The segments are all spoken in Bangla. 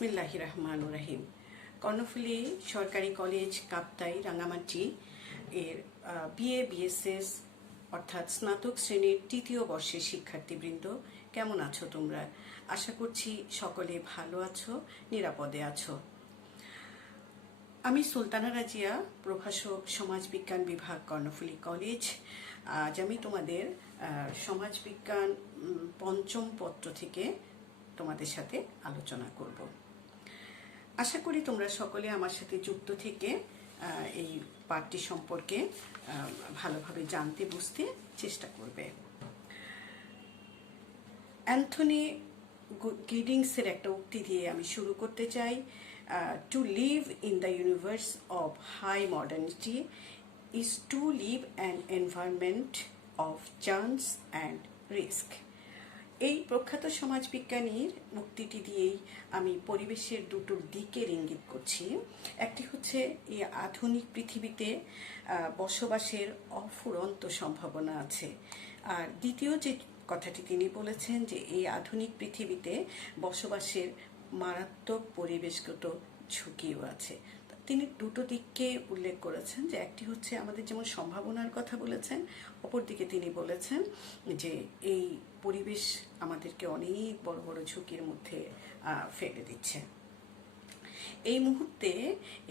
বিসমিল্লাহির রহমানির রহিম। কর্ণফুলী সরকারি কলেজ কাপ্তাই রাঙামাটি এর B.S.S অর্থাৎ স্নাতক শ্রেণীর তৃতীয় বর্ষের শিক্ষার্থীবৃন্দ, কেমন আছো তোমরা? আশা করছি সকলে ভালো আছো, নিরাপদে আছো। আমি সুলতানা রাজিয়া, প্রভাষক, সমাজবিজ্ঞান বিভাগ, কর্ণফুলী কলেজ। আজ আমি তোমাদের সমাজবিজ্ঞান পঞ্চম পত্র থেকে তোমাদের সাথে আলোচনা করব। আশা করি তোমরা সকলে আমার সাথে যুক্ত থেকে এই পাঠটি সম্পর্কে ভালোভাবে জানতে বুঝতে চেষ্টা করবে। অ্যান্থনি গিডিংসের একটা উক্তি দিয়ে আমি শুরু করতে চাই। To live in the universe of high modernity is to live an environment of chance and risk. এই প্রখ্যাত সমাজবিজ্ঞানীর উক্তিটি দিয়েই আমি পরিবেশের দুটো দিকের ইঙ্গিত করছি। একটি হচ্ছে এই আধুনিক পৃথিবীতে বসবাসের অফুরন্ত সম্ভাবনা আছে, আর দ্বিতীয় যে কথাটি তিনি বলেছেন যে এই আধুনিক পৃথিবীতে বসবাসের মারাত্মক পরিবেশগত ঝুঁকিও আছে। তিনি দুটো দিককে উল্লেখ করেছেন, যে একটি হচ্ছে আমাদের যেমন সম্ভাবনার কথা বলেছেন, অপরদিকে তিনি বলেছেন যে এই পরিবেশ আমাদেরকে অনেক বড় বড় ঝুঁকির মধ্যে ফেলে দিচ্ছে। এই মুহূর্তে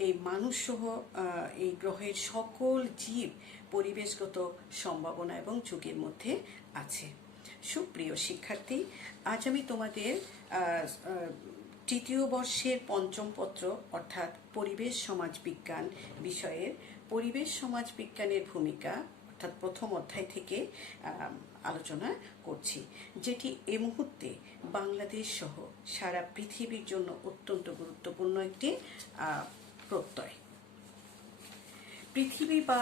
এই মানুষ সহ এই গ্রহের সকল জীব পরিবেশগত সম্ভাবনা এবং ঝুঁকির মধ্যে আছে। সুপ্রিয় শিক্ষার্থী, আজ আমি তোমাদের তৃতীয় বর্ষের পঞ্চম পত্র অর্থাৎ পরিবেশ সমাজবিজ্ঞান বিষয়ের পরিবেশ সমাজবিজ্ঞানের ভূমিকা অর্থাৎ প্রথম অধ্যায় থেকে আলোচনা করছি, যেটি এই মুহূর্তে বাংলাদেশ সহ সারা পৃথিবীর জন্য অত্যন্ত গুরুত্বপূর্ণ একটি প্রত্যয়। পৃথিবী বা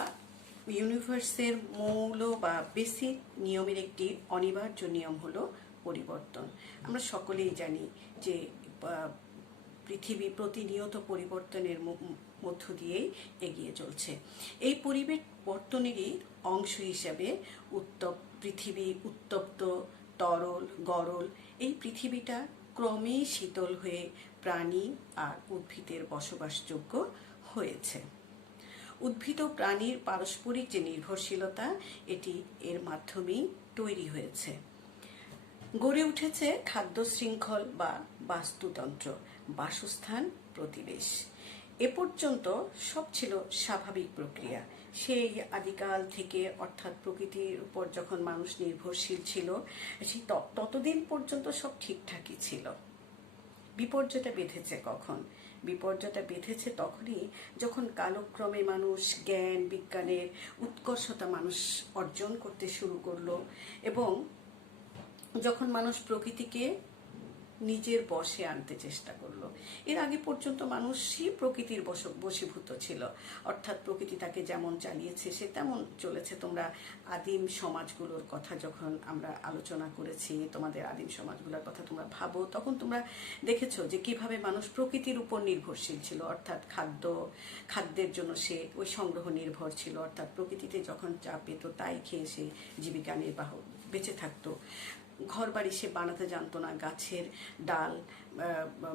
ইউনিভার্সের মৌল বা বেসিক নিয়মের একটি অনিবার্য নিয়ম হলো পরিবর্তন। আমরা সকলেই জানি যে পৃথিবী প্রতিনিয়ত পরিবর্তনের মধ্য দিয়েই এগিয়ে চলছে। এই পরিবর্তনেরই অংশ হিসাবে পৃথিবী উত্তপ্ত, তরল, গরল, এই পৃথিবীটা ক্রমেই শীতল হয়ে প্রাণী আর উদ্ভিদের বসবাসযোগ্য হয়েছে। উদ্ভিদ ও প্রাণীর পারস্পরিক যে নির্ভরশীলতা, এটি এর মাধ্যমেই তৈরি হয়েছে। গড়ে উঠেছে খাদ্য শৃঙ্খল বা বাস্তুতন্ত্র, বাসস্থান, প্রতিবেশ। এ পর্যন্ত সব ছিল স্বাভাবিক প্রক্রিয়া। সেই আদিকাল থেকে, অর্থাৎ প্রকৃতির উপর যখন মানুষ নির্ভরশীল ছিল, সেই ততদিন পর্যন্ত সব ঠিকঠাকই ছিল। বিপর্যয়টা বেঁধেছে কখন? বিপর্যয়টা বেঁধেছে তখনই যখন কালক্রমে মানুষ জ্ঞান বিজ্ঞানের উৎকর্ষতা মানুষ অর্জন করতে শুরু করলো, এবং যখন মানুষ প্রকৃতিকে নিজের বশে আনতে চেষ্টা করলো। এর আগে পর্যন্ত মানুষই প্রকৃতির বশীভূত ছিল, অর্থাৎ প্রকৃতি তাকে যেমন চালিয়েছে সে তেমন চলেছে। তোমরা আদিম সমাজগুলোর কথা যখন আমরা আলোচনা করেছি, তোমাদের আদিম সমাজগুলোর কথা তোমরা ভাবো, তখন তোমরা দেখেছো যে কিভাবে মানুষ প্রকৃতির উপর নির্ভরশীল ছিল, অর্থাৎ খাদ্যের জন্য সে ওই সংগ্রহ নির্ভর ছিল, অর্থাৎ প্রকৃতিতে যখন যা পেত তাই খেয়ে সে জীবিকা নির্বাহ বেঁচে থাকতো। ঘর বাড়ি সে বানাতে জানতো না, গাছের ডাল,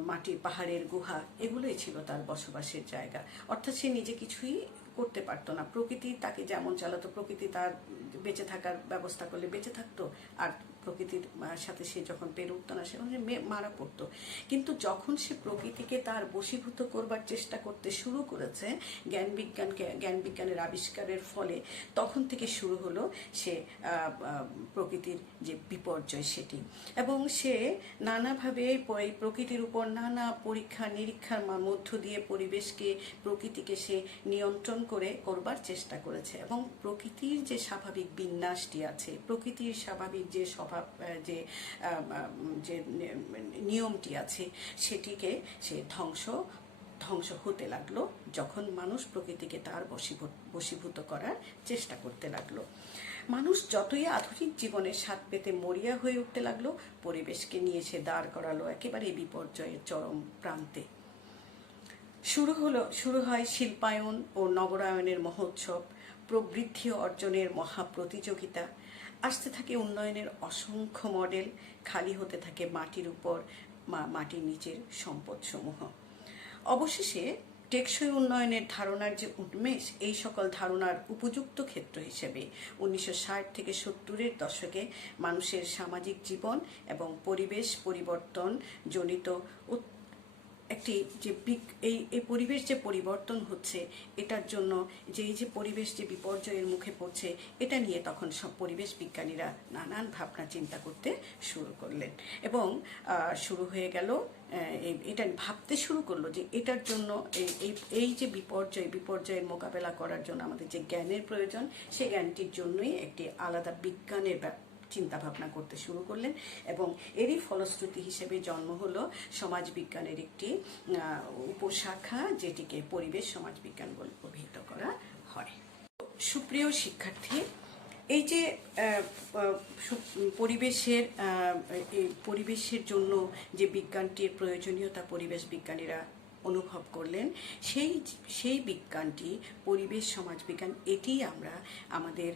মাটির পাহাড়ের গুহা, এগুলোই ছিল তার বসবাসের জায়গা। অর্থাৎ সে নিজে কিছুই করতে পারতো না। প্রকৃতি তাকে যেমন চালাতো, প্রকৃতি তার বেঁচে থাকার ব্যবস্থা করলে বেঁচে থাকতো, আর প্রকৃতির সাথে সে যখন পেরে উঠতো না, সেখানে মারা পড়তো। কিন্তু যখন সে প্রকৃতিকে তার বশীভূত করবার চেষ্টা করতে শুরু করেছে জ্ঞান বিজ্ঞানের আবিষ্কারের ফলে, তখন থেকে শুরু হলো সে প্রকৃতির যে বিপর্যয় সেটি। এবং সে নানাভাবে প্রকৃতির উপর নানা পরীক্ষা নিরীক্ষার মধ্য দিয়ে প্রকৃতিকে সে নিয়ন্ত্রণ করবার চেষ্টা করেছে, এবং প্রকৃতির যে স্বাভাবিক বিন্যাসটি আছে, প্রকৃতির স্বাভাবিক যে যে নিয়মটি আছে, সেটিকে সে ধ্বংস হতে লাগলো যখন মানুষ প্রকৃতিকে তার বশীভূত করার চেষ্টা করতে লাগলো। মানুষ যতই আধুনিক জীবনের স্বাদ পেতে মরিয়া হয়ে উঠতে লাগলো, পরিবেশকে নিয়ে সে দাঁড় করালো একেবারে বিপর্যয়ের চরম প্রান্তে। শুরু হয় শিল্পায়ন ও নগরায়নের মহোৎসব, প্রবৃদ্ধি অর্জনের মহাপ্রতিযোগিতা। আসতে থাকে উন্নয়নের অসংখ্য মডেল, খালি হতে থাকে মাটির উপর মাটির নিচের সম্পদসমূহ। অবশেষে টেকসই উন্নয়নের ধারণার যে উন্মেষ, এই সকল ধারণার উপযুক্ত ক্ষেত্র হিসেবে 1960 থেকে 70-এর দশকে মানুষের সামাজিক জীবন এবং পরিবেশ পরিবর্তন জনিত একটি যে এই পরিবেশ যে পরিবর্তন হচ্ছে, এটার জন্য এই যে পরিবেশ যে বিপর্যয়ের মুখে পড়ছে, এটা নিয়ে তখন সব পরিবেশ বিজ্ঞানীরা নানান ভাবনা চিন্তা করতে শুরু করলেন এবং শুরু হয়ে গেল এটা ভাবতে শুরু করলো যে এটার জন্য এই যে বিপর্যয়ের মোকাবেলা করার জন্য আমাদের যে জ্ঞানের প্রয়োজন, সেই জ্ঞানটির জন্যই একটি আলাদা বিজ্ঞানের চিন্তা ভাবনা করতে শুরু করলেন এবং এরই ফলশ্রুতি হিসেবে জন্ম হলো সমাজবিজ্ঞানের একটি উপশাখা, যেটিকে পরিবেশ সমাজবিজ্ঞান বলে অভিহিত করা হয়। সুপ্রিয় শিক্ষার্থী, এই যে পরিবেশের জন্য যে বিজ্ঞানটির প্রয়োজনীয়তা পরিবেশ বিজ্ঞানীরা অনুভব করলেন, সেই বিজ্ঞানটি পরিবেশ সমাজবিজ্ঞান, এটি আমরা আমাদের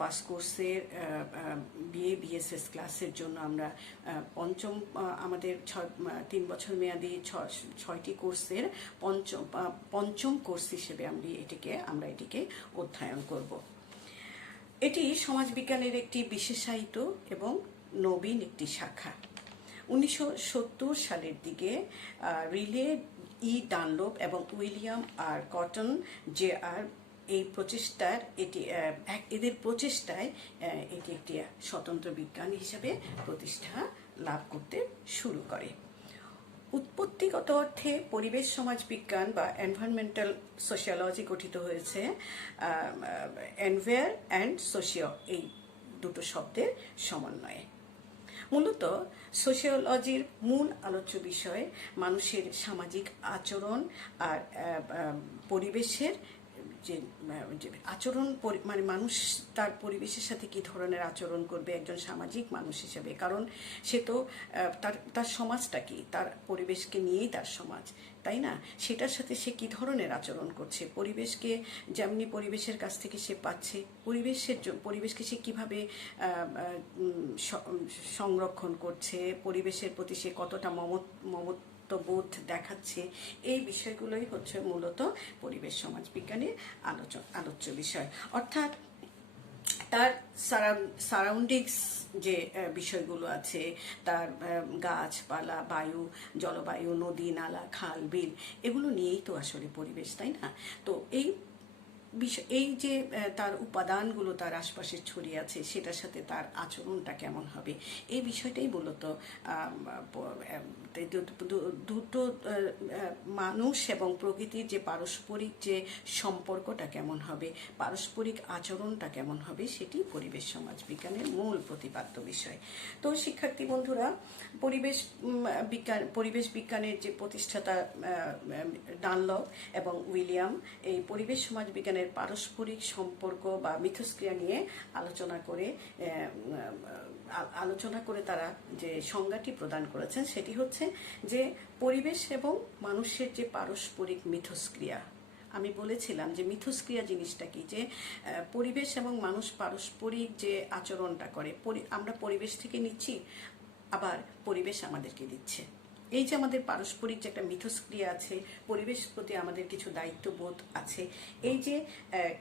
পাস কোর্সের B.S.S ক্লাসের জন্য আমরা আমাদের 3 বছর মেয়াদী 6টি কোর্সের পঞ্চম কোর্স হিসেবে আমরা এটিকে অধ্যয়ন করব। এটি সমাজবিজ্ঞানের একটি বিশেষায়িত এবং নবীন একটি শাখা। 1970 সালের দিকে রিলে ডানলোপ এবং উইলিয়াম আর কটন এদের প্রচেষ্টায় এটি একটি স্বতন্ত্র বিজ্ঞান হিসেবে প্রতিষ্ঠা লাভ করতে শুরু করে। উৎপত্তিগত অর্থে পরিবেশ সমাজ বিজ্ঞান বা এনভায়রনমেন্টাল সোশিয়োলজি গঠিত হয়েছে এনভায়ার অ্যান্ড সোশিও, এই দুটো শব্দের সমন্বয়ে। মূলত সোশিওলজির মূল আলোচ্য বিষয় মানুষের সামাজিক আচরণ আর পরিবেশের যে আচরণ, মানে মানুষ তার পরিবেশের সাথে কি ধরনের আচরণ করবে একজন সামাজিক মানুষ হিসেবে, কারণ সে তো তার সমাজটা কি, তার পরিবেশকে নিয়েই তার সমাজ, তাই না? সেটার সাথে সে কি ধরনের আচরণ করছে, পরিবেশকে যেমনি পরিবেশের কাছ থেকে সে পাচ্ছে, পরিবেশকে সে কিভাবে সংরক্ষণ করছে, পরিবেশের প্রতি সে কতটা মমত্ববোধ দেখাচ্ছে, এই বিষয়গুলোই হচ্ছে মূলত পরিবেশ সমাজবিজ্ঞানের আলোচ্য বিষয়। অর্থাৎ তার সারাউন্ডিংস যে বিষয়গুলো আছে, তার গাছপালা, বায়ু, জলবায়ু, নদী নালা, খাল বিল, এগুলো নিয়েই তো আসলে পরিবেশ, তাই না? তো এই যে তার উপাদানগুলো তার আশপাশে ছড়িয়ে আছে, সেটার সাথে তার আচরণটা কেমন হবে, এই বিষয়টাই মূলত দুটো মানুষ এবং প্রকৃতির যে পারস্পরিক যে সম্পর্কটা কেমন হবে, পারস্পরিক আচরণটা কেমন হবে, সেটি পরিবেশ সমাজ বিজ্ঞানের মূল প্রতিপাদ্য বিষয়। তো শিক্ষার্থী বন্ধুরা, পরিবেশ বিজ্ঞানের যে প্রতিষ্ঠাতা ডানলপ এবং উইলিয়াম এই পরিবেশ সমাজ বিজ্ঞানের পারস্পরিক সম্পর্ক বা মিথস্ক্রিয়া নিয়ে আলোচনা করে তারা যে সংজ্ঞাটি প্রদান করেছেন, সেটি হচ্ছে যে পরিবেশ এবং মানুষের যে পারস্পরিক মিথস্ক্রিয়া। আমি বলেছিলাম যে মিথস্ক্রিয়া জিনিসটা কি, যে পরিবেশ এবং মানুষ পারস্পরিক যে আচরণটা করে, আমরা পরিবেশ থেকে নিচ্ছি, আবার পরিবেশ আমাদেরকে দিচ্ছে। এই যে আমাদের পারস্পরিক যে একটা মিথস্ক্রিয়া আছে, পরিবেশ প্রতি আমাদের কিছু দায়িত্ববোধ আছে,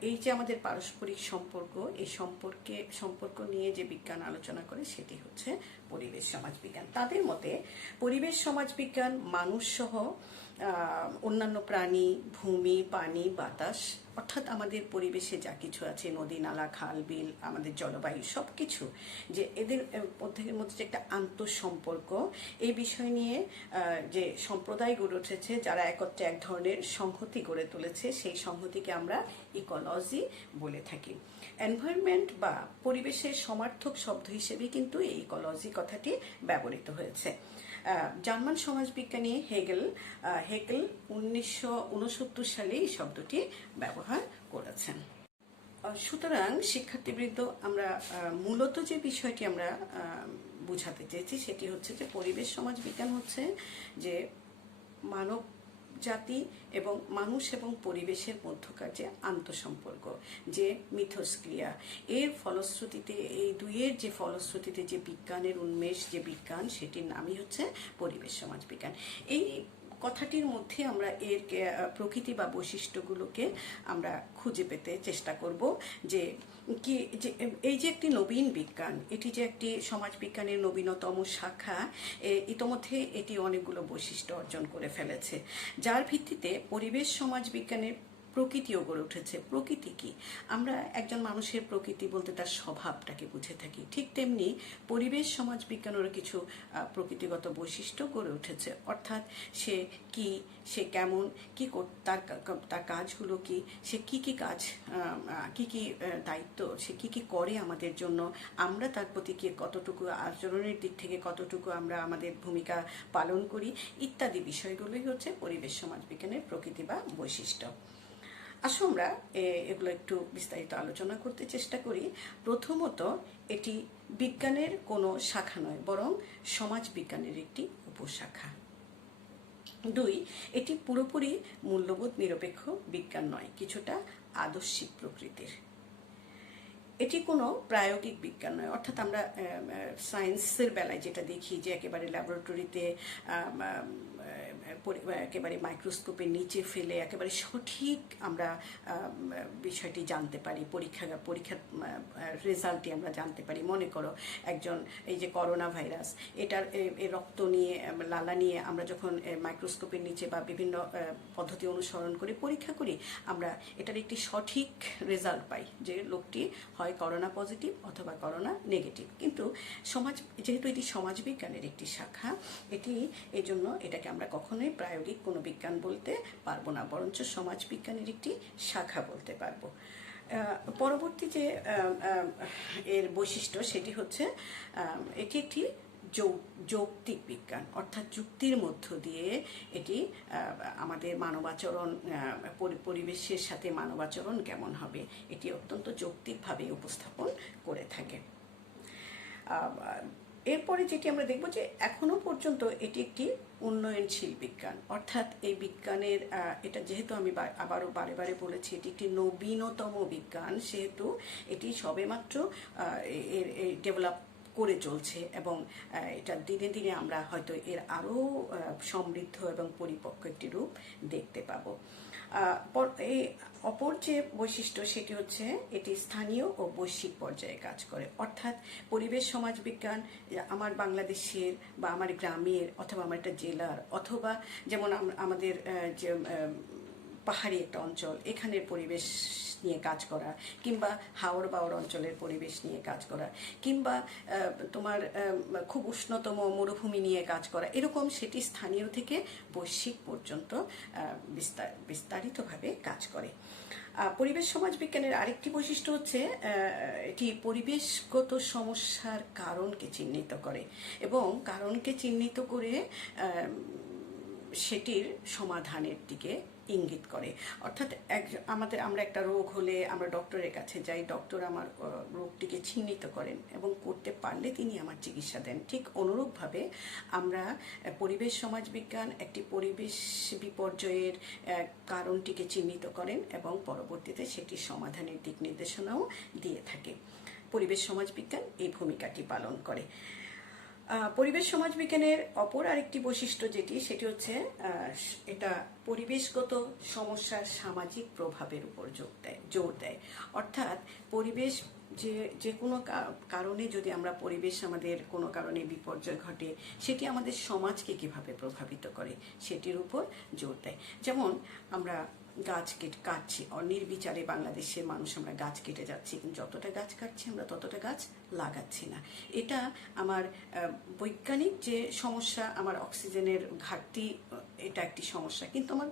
এই যে আমাদের পারস্পরিক সম্পর্ক, এই সম্পর্ক নিয়ে যে বিজ্ঞান আলোচনা করে, সেটি হচ্ছে পরিবেশ সমাজবিজ্ঞান। তাদের মতে পরিবেশ সমাজবিজ্ঞান মানুষ সহ অন্যান্য প্রাণী, ভূমি, পানি, বাতাস, অর্থাৎ আমাদের পরিবেশে যা কিছু আছে, নদী নালা, খাল বিল, আমাদের জলবায়ু, সব কিছু, যে এদের মধ্যে যে একটা আন্তঃসম্পর্ক, এই বিষয় নিয়ে যে সম্প্রদায় গড়ে উঠেছে, যারা একত্রে এক ধরনের সংহতি গড়ে তুলেছে, সেই সংহতিকে আমরা ইকোলজি বলে থাকি। এনভায়রনমেন্ট বা পরিবেশের সমার্থক শব্দ হিসেবে কিন্তু এই ইকোলজি কথাটি ব্যবহৃত হয়েছে। জার্মান সমাজবিজ্ঞানী হেগেল 1969 সালে এই শব্দটি ব্যবহার করেছেন। সুতরাং শিক্ষার্থীবৃন্দ, আমরা মূলত যে বিষয়টি আমরা বুঝাতে চেয়েছি, সেটি হচ্ছে যে পরিবেশ সমাজবিজ্ঞান হচ্ছে যে মানব জাতি এবং মানুষ এবং পরিবেশের মধ্যকার যে আন্তঃসম্পর্ক, যে মিথস্ক্রিয়া, এর ফলশ্রুতিতে এই দুইয়ের যে ফলশ্রুতিতে যে বিজ্ঞানের উন্মেষ, যে বিজ্ঞান, সেটির নামই হচ্ছে পরিবেশ সমাজ বিজ্ঞান। এই কথাটির মধ্যে আমরা এর প্রকৃতি বা বৈশিষ্ট্যগুলোকে আমরা খুঁজে পেতে চেষ্টা করব, যে কি যে এই যে একটি নবীন বিজ্ঞান, এটি যে একটি সমাজবিজ্ঞানের নবীনতম শাখা, ইতোমধ্যে এটি অনেকগুলো বৈশিষ্ট্য অর্জন করে ফেলেছে, যার ভিত্তিতে পরিবেশ সমাজবিজ্ঞানের প্রকৃতিও গড়ে উঠেছে। প্রকৃতি কি? আমরা একজন মানুষের প্রকৃতি বলতে তার স্বভাবটাকে বুঝে থাকি, ঠিক তেমনি পরিবেশ সমাজবিজ্ঞানেরও কিছু প্রকৃতিগত বৈশিষ্ট্য গড়ে উঠেছে। অর্থাৎ সে কি, সে কেমন, কি তার কাজগুলো কি, সে কি কাজ, কি দায়িত্ব, সে কি করে আমাদের জন্য, আমরা তার প্রতি কি কতটুকু আচরণের দিক থেকে কতটুকু আমরা আমাদের ভূমিকা পালন করি, ইত্যাদি বিষয়গুলোই হচ্ছে পরিবেশ সমাজবিজ্ঞানের প্রকৃতি বা বৈশিষ্ট্য। আসো আমরা এগুলো একটু বিস্তারিত আলোচনা করতে চেষ্টা করি। প্রথমত, এটি বিজ্ঞানের কোনো শাখা নয়, বরং সমাজ বিজ্ঞানের একটি উপশাখা। 2, এটি পুরোপুরি মূল্যবোধ নিরপেক্ষ বিজ্ঞান নয়, কিছুটা আদর্শিক প্রকৃতির। এটি কোনো প্রায়োগিক বিজ্ঞান নয়, অর্থাৎ আমরা সায়েন্সের বেলায় যেটা দেখি যে একেবারে ল্যাবরেটরিতে একেবারে মাইক্রোস্কোপের নিচে ফেলে একেবারে সঠিক আমরা বিষয়টি জানতে পারি, পরীক্ষার রেজাল্টটি আমরা জানতে পারি। মনে করো একজন, এই যে করোনা ভাইরাস, এটার রক্ত নিয়ে, লালা নিয়ে আমরা যখন মাইক্রোস্কোপের নিচে বা বিভিন্ন পদ্ধতি অনুসরণ করে পরীক্ষা করি, আমরা এটার একটি সঠিক রেজাল্ট পাই যে লোকটি হয় করোনা পজিটিভ অথবা করোনা নেগেটিভ। কিন্তু যেহেতু এটি সমাজবিজ্ঞানের একটি শাখা, এই জন্য এটাকে আমরা কখনোই প্রায়োগিক কোনো বিজ্ঞান বলতে পারবো না, বরঞ্চ সমাজবিজ্ঞানের একটি শাখা বলতে পারবো। পরবর্তী যে এর বৈশিষ্ট্য, সেটি হচ্ছে এটি একটি যৌক্তিক বিজ্ঞান, অর্থাৎ যুক্তির মধ্য দিয়ে এটি আমাদের মানবাচরণ, পরিবেশের সাথে মানবাচরণ কেমন হবে, এটি অত্যন্ত যৌক্তিকভাবে উপস্থাপন করে থাকে। এরপরে যেটি আমরা দেখব যে এখনো পর্যন্ত এটি একটি উন্নয়নশীল বিজ্ঞান, অর্থাৎ এই বিজ্ঞানের এটা যেহেতু আমি আবারও বারে বারে বলেছি এটি একটি নবীনতম বিজ্ঞান, সেহেতু এটি সবেমাত্র ডেভেলপ করে চলছে এবং এটা দিনে দিনে আমরা হয়তো এর আরও সমৃদ্ধ এবং পরিপক্ক একটি রূপ দেখতে পাবো। এই অপর যে বৈশিষ্ট্য, সেটি হচ্ছে এটি স্থানীয় ও বৈশ্বিক পর্যায়ে কাজ করে, অর্থাৎ পরিবেশ সমাজ বিজ্ঞান আমার বাংলাদেশের বা আমার গ্রামের অথবা আমার একটা জেলার, অথবা যেমন আমাদের যে পাহাড়ি একটা অঞ্চল, এখানের পরিবেশ নিয়ে কাজ করা, কিংবা হাওড় বাওড় অঞ্চলের পরিবেশ নিয়ে কাজ করা, কিংবা তোমার খুব উষ্ণতম মরুভূমি নিয়ে কাজ করা, এরকম সেটি স্থানীয় থেকে বৈশ্বিক পর্যন্ত বিস্তারিতভাবে কাজ করে। পরিবেশ সমাজ বিজ্ঞানের আরেকটি বৈশিষ্ট্য হচ্ছে এটি পরিবেশগত সমস্যার কারণকে চিহ্নিত করে এবং কারণকে চিহ্নিত করে সেটির সমাধানের দিকে ইঙ্গিত করে। অর্থাৎ আমরা একটা রোগ হলে আমরা ডক্টরের কাছে যাই, ডক্টর আমার রোগটিকে চিহ্নিত করেন এবং করতে পারলে তিনি আমার চিকিৎসা দেন। ঠিক অনুরূপভাবে আমরা পরিবেশ সমাজ বিজ্ঞান একটি পরিবেশ বিপর্যয়ের কারণটিকে চিহ্নিত করেন এবং পরবর্তীতে সেটির সমাধানের দিক নির্দেশনাও দিয়ে থাকে। পরিবেশ সমাজ বিজ্ঞান এই ভূমিকাটি পালন করে। পরিবেশ সমাজ বিজ্ঞানের অপর আরেকটি বৈশিষ্ট্য সেটি হচ্ছে এটা পরিবেশগত সমস্যার সামাজিক প্রভাবের উপর জোর দেয়। অর্থাৎ পরিবেশ যে কোনো কারণে যদি আমরা পরিবেশ আমাদের কোনো কারণে বিপর্যয় ঘটে, সেটি আমাদের সমাজকে কিভাবে প্রভাবিত করে সেটির উপর জোর দেয়। যেমন আমরা গাছ কাটছি, নির্বিচারে বাংলাদেশের মানুষ আমরা গাছ কেটে যাচ্ছি, কিন্তু যতটা গাছ কাটছি আমরা ততটা গাছ লাগাচ্ছি না। এটা আমার বৈজ্ঞানিক যে সমস্যা, আমার অক্সিজেনের ঘাটতি, এটা একটি সমস্যা, কিন্তু আমার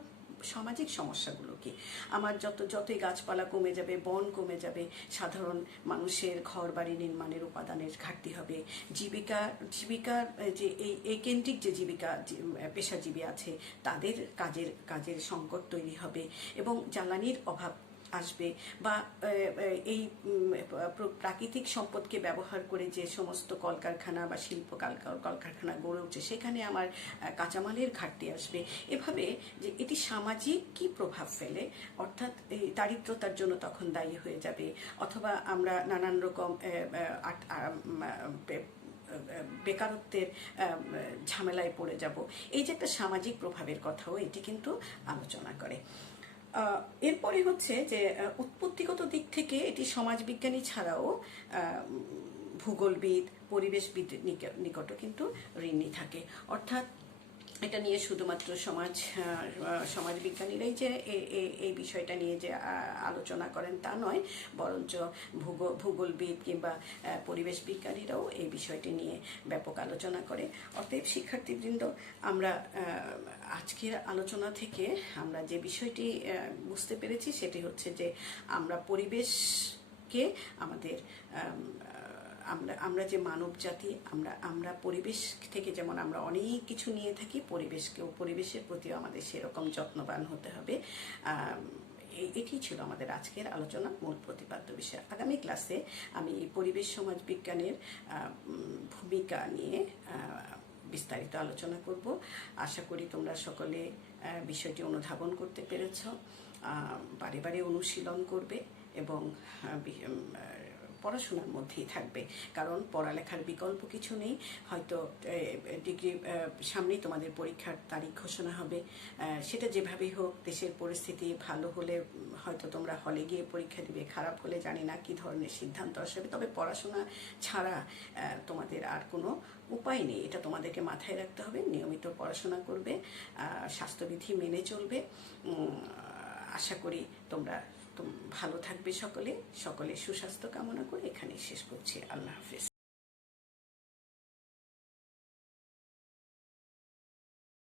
সামাজিক সমস্যাগুলো কি? আমার যতই গাছপালা কমে যাবে, বন কমে যাবে, সাধারণ মানুষের ঘর বাড়ি নির্মাণের উপাদানের ঘাটতি হবে, জীবিকার যে এই কেন্দ্রিক যে জীবিকা পেশাজীবী আছে তাদের কাজের সংকট তৈরি হবে এবং জ্বালানির অভাব আসবে, বা এই প্রাকৃতিক সম্পদকে ব্যবহার করে যে সমস্ত কলকারখানা বা শিল্প কলকারখানা গড়ে উঠছে সেখানে আমার কাঁচামালের ঘাটতি আসবে। এভাবে যে এটি সামাজিক কি প্রভাব ফেলে, অর্থাৎ এই দারিদ্রতার জন্য তখন দায়ী হয়ে যাবে, অথবা আমরা নানান রকম বেকারত্বের ঝামেলায় পড়ে যাব। এই যে একটা সামাজিক প্রভাবের কথাও এটি কিন্তু আলোচনা করে। এরপরে হচ্ছে যে উৎপত্তিগত দিক থেকে এটি সমাজবিজ্ঞানী ছাড়াও ভূগোলবিদ, পরিবেশবিদ নিকটও কিন্তু ঋণী থাকে। অর্থাৎ এটা নিয়ে শুধুমাত্র সমাজবিজ্ঞানীরাই যে এই বিষয়টা নিয়ে যে আলোচনা করেন তা নয়, বরঞ্চ ভূগোলবিদ কিংবা পরিবেশ বিজ্ঞানীরাও এই বিষয়টি নিয়ে ব্যাপক আলোচনা করে। অতএব শিক্ষার্থীবৃন্দ, আমরা আজকের আলোচনা থেকে আমরা যে বিষয়টি বুঝতে পেরেছি সেটি হচ্ছে যে আমরা পরিবেশকে আমাদের আমরা যে মানব জাতি, আমরা পরিবেশ থেকে যেমন আমরা অনেক কিছু নিয়ে থাকি, পরিবেশের প্রতিও আমাদের সেরকম যত্নবান হতে হবে। এটি ছিল আমাদের আজকের আলোচনার মূল প্রতিপাদ্য বিষয়। আগামী ক্লাসে আমি পরিবেশ সমাজ বিজ্ঞানের ভূমিকা নিয়ে বিস্তারিত আলোচনা করব। আশা করি তোমরা সকলে বিষয়টি অনুধাবন করতে পেরেছ, বারে বারে অনুশীলন করবে এবং পড়াশোনার মধ্যেই থাকবে, কারণ পড়ালেখার বিকল্প কিছু নেই। হয়তো ডিগ্রি সামনেই তোমাদের পরীক্ষার তারিখ ঘোষণা হবে, সেটা যেভাবেই হোক, দেশের পরিস্থিতি ভালো হলে হয়তো তোমরা হলে গিয়ে পরীক্ষা দিবে, খারাপ হলে জানি না কী ধরনের সিদ্ধান্ত আসবে। তবে পড়াশোনা ছাড়া তোমাদের আর কোনো উপায় নেই, এটা তোমাদেরকে মাথায় রাখতে হবে। নিয়মিত পড়াশোনা করবে, স্বাস্থ্যবিধি মেনে চলবে। আশা করি তোমরা ভালো থাকবে। সকলে সুস্বাস্থ্য কামনা করে এখানেই শেষ করছি। আল্লাহ হাফেজ।